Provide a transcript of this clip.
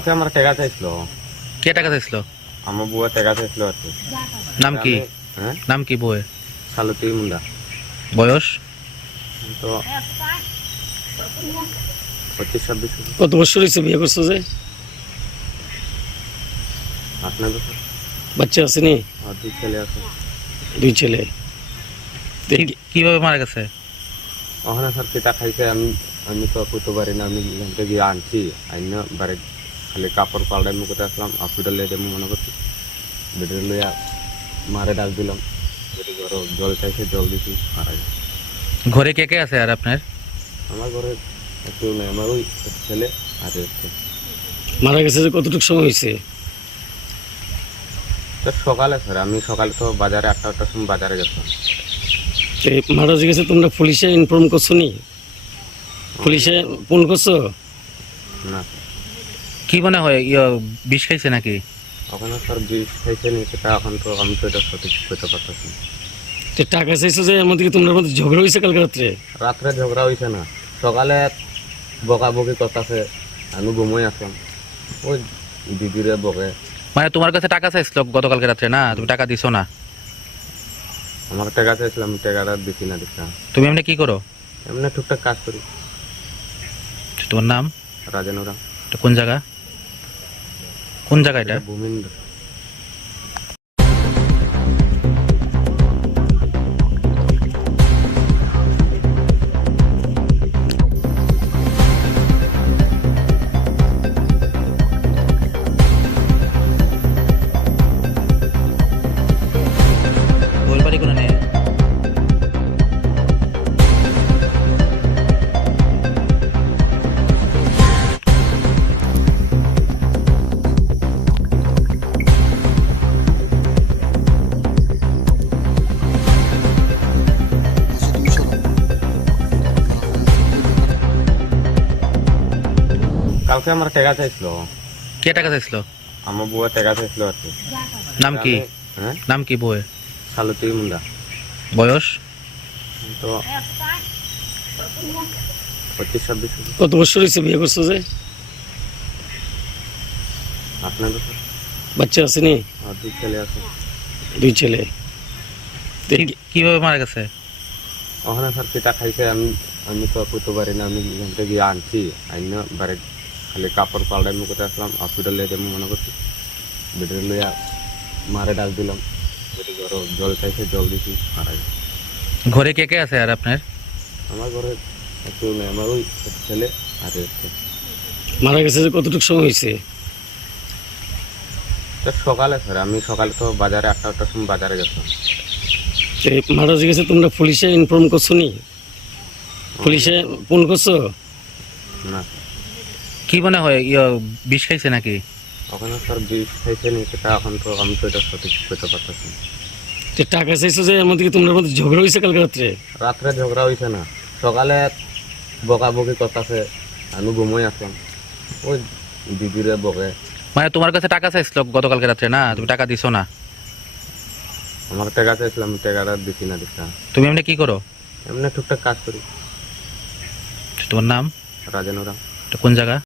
কালকে আমার টেকা চাইছিল। কে টাকা চাইছিল? আমার বুয়া টেকা চাইছিল আর কি। নাম কি? হ্যাঁ? নাম কি বউয়ের? সালুতি মুন্ডা। বয়স? তো পঁচিশ ছাব্বিশ কত বছর হয়েছে বিয়ে করছ যে? আপনার বাচ্চা আসেনি আর দুই ছেলে আছে। দুই ছেলে। কীভাবে মারা গেছে? ওখানে স্যার কেটা খাইছে আমি আমি তো করতে পারি না আমি গিয়ে আনছি। আইন বাড়ি খালি কাপড় পাল্টাই আমি কোথায় আসলাম হসপিটালে যাব মনে করছি। বেডে লইয়া মারে ডাক দিলাম। ঘরে জল চাইছে জল দিছি মারা গেছে। ঘরে কে কে আছে আর আপনার? আমার ঘরে একটু নেই আমার ওই ছেলে আর মারা গেছে যে কতটুকু সময় হয়েছে? তো সকালে স্যার আমি সকালে তো বাজারে আটটা আটটার সময় বাজারে গেছিলাম। তো মারা গেছে তোমরা পুলিশে ইনফর্ম করছ নি? পুলিশে ফোন করছ? না কি মনে হয় ইয়ে বিষ খাইছে নাকি? ওখানে স্যার বিষ খাইছে নি সেটা এখন তো আমি তো এটা সঠিক করতে পারতেছি না। তো টাকা চাইছো যে এমন দিকে তোমরা মধ্যে ঝগড়া হয়েছে কালকে রাত্রে? রাত্রে ঝগড়া হয়েছে না। সকালে বকাবকি করতেছে আমি ঘুমোই আসলাম। ওই দিদিরে বকে। মানে তোমার কাছে টাকা চাইছিল গতকালকে রাত্রে না? তুমি টাকা দিছো না? আমার টাকা চাইছিলাম আমি টাকাটা দিচ্ছি না দিচ্ছি না। তুমি এমনি কি করো? এমনি টুকটাক কাজ করি। তোমার নাম? রাজেনুরা এটা কোন জায়গা? কোন জায়গা এটা ভূমিন্দ্র বউয়ের কালকে আমার টাকা চাইছিল। কে টাকা চাইছিল? আমার বুয়া টাকা চাইছিল আর কি। নাম কি? হ্যাঁ? নাম কি বউয়ের? সালুতি মুন্ডা। বয়স? তো পঁচিশ ছাব্বিশ কত বছর হয়েছে বিয়ে করছ যে? আপনার বাচ্চা আসেনি আর দুই ছেলে আছে। দুই ছেলে। কীভাবে মারা গেছে? ওখানে স্যার কেটা খাইছে আমি আমি তো করতে পারি না আমি এখান থেকে গিয়ে আনছি। আইন বাড়ি খালি কাপড় পাল্টাই আমি কোথায় আসলাম হসপিটালে যাব মনে করছি। বেডে লইয়া মারে ডাক দিলাম। ঘরে জল চাইছে জল দিছি মারা গেছে। ঘরে কে কে আছে আর আপনার? আমার ঘরে একটু নেই আমার ওই ছেলে আর মারা গেছে যে কতটুকু সময় হয়েছে? সকালে স্যার আমি সকালে তো বাজারে আটটা আটটার সময় বাজারে গেছিলাম। মারা গেছে তোমরা পুলিশে ইনফর্ম করছ নি? পুলিশে ফোন করছ? না কি মনে হয় ইয়ে বিষ খাইছে নাকি? ওখানে স্যার বিষ খাইছে নি সেটা এখন তো আমি তো এটা সঠিক করতে পারতেছি। তো টাকা চাইছো যে এমন দিকে তোমরা মধ্যে ঝগড়া হয়েছে কালকে রাত্রে? রাত্রে ঝগড়া হয়েছে না। সকালে বকাবকি করতেছে আমি ঘুমোই আসলাম ওই দিদিরে বকে। মানে তোমার কাছে টাকা চাইছিল গতকালকে রাত্রে না? তুমি টাকা দিছো না? আমার টাকা চাইছিলাম আমি টাকাটা দিচ্ছি না দিচ্ছি না। তুমি এমনি কি করো? এমনি টুকটাক কাজ করি। তোমার নাম? রাজেনুরা এটা কোন জায়গা?